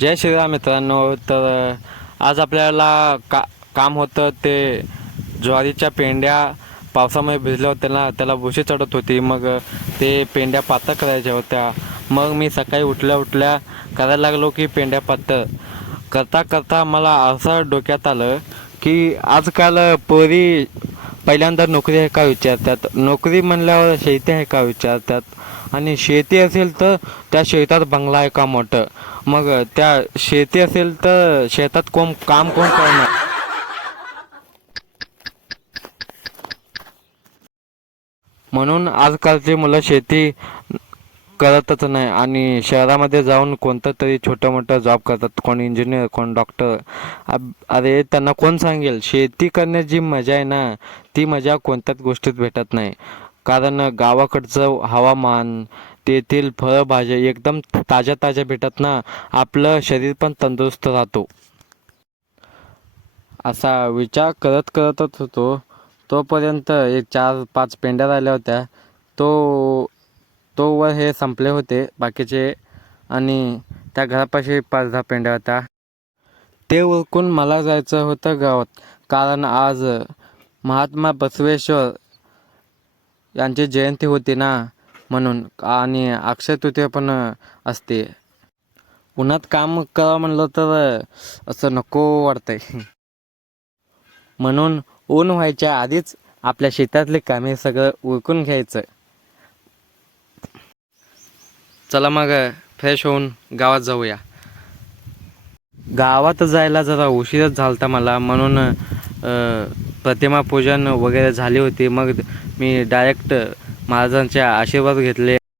जय श्रीराम मित्रांनो तर आज आपल्याला का काम होतं ते ज्वारीच्या पेंड्या पावसामुळे भिजल्या होत्या ना त्याला भुशी चढत होती. मग ते पेंड्या पातळ करायच्या होत्या. मग मी सकाळी उठल्या उठल्या करायला लागलो की पेंड्या पातळ. करता करता मला असं डोक्यात आलं की आजकाल पोरी पहिल्यांदा नोकरी आहे का विचारतात. नोकरी म्हणल्यावर शेती आहे का विचारतात. आणि शेती असेल तर त्या शेतात बंगला आहे का मोठं. मग त्या शेती असेल तर शेतात कोण काम कोण करणार? म्हणून आजकालची मुलं शेती करतच नाही. आणि शहरामध्ये जाऊन कोणतं तरी छोटं मोठं जॉब करतात कोण इंजिनियर कोण डॉक्टर अरे त्यांना कोण सांगेल? शेती करण्याची मजा आहे ना ती मजा कोणत्याच गोष्टीत भेटत नाही. कारण गावाकडचं हवामान तेथील फळभाज्या एकदम ताज्या ताज्या भेटत ना आपलं शरीर पण तंदुरुस्त राहतो. असा विचार करत करतच होतो. तोपर्यंत एक चार पाच पेंड्या राहिल्या होत्या. तो तोवर हे संपले होते बाकीचे आणि त्या घरापाशी पाच दहा पेंड्या होत्या. ते उरकून मला जायचं होतं गावात कारण आज महात्मा बसवेश्वर यांची जयंती होती ना म्हणून आणि अक्षय तृतीय पण असते. उन्हात काम करा म्हणलं तर असं नको वाटतंय. म्हणून ऊन व्हायच्या आधीच आपल्या शेतातले कामे सगळं उरकून घ्यायचं. चला मग फ्रेश होऊन गावात जाऊया. गावात जायला जरा उशीरच झालता मला. म्हणून प्रतिमा पूजन वगैरे झाली होती. मग मी डायरेक्ट महाराजांचे आशीर्वाद घेतले.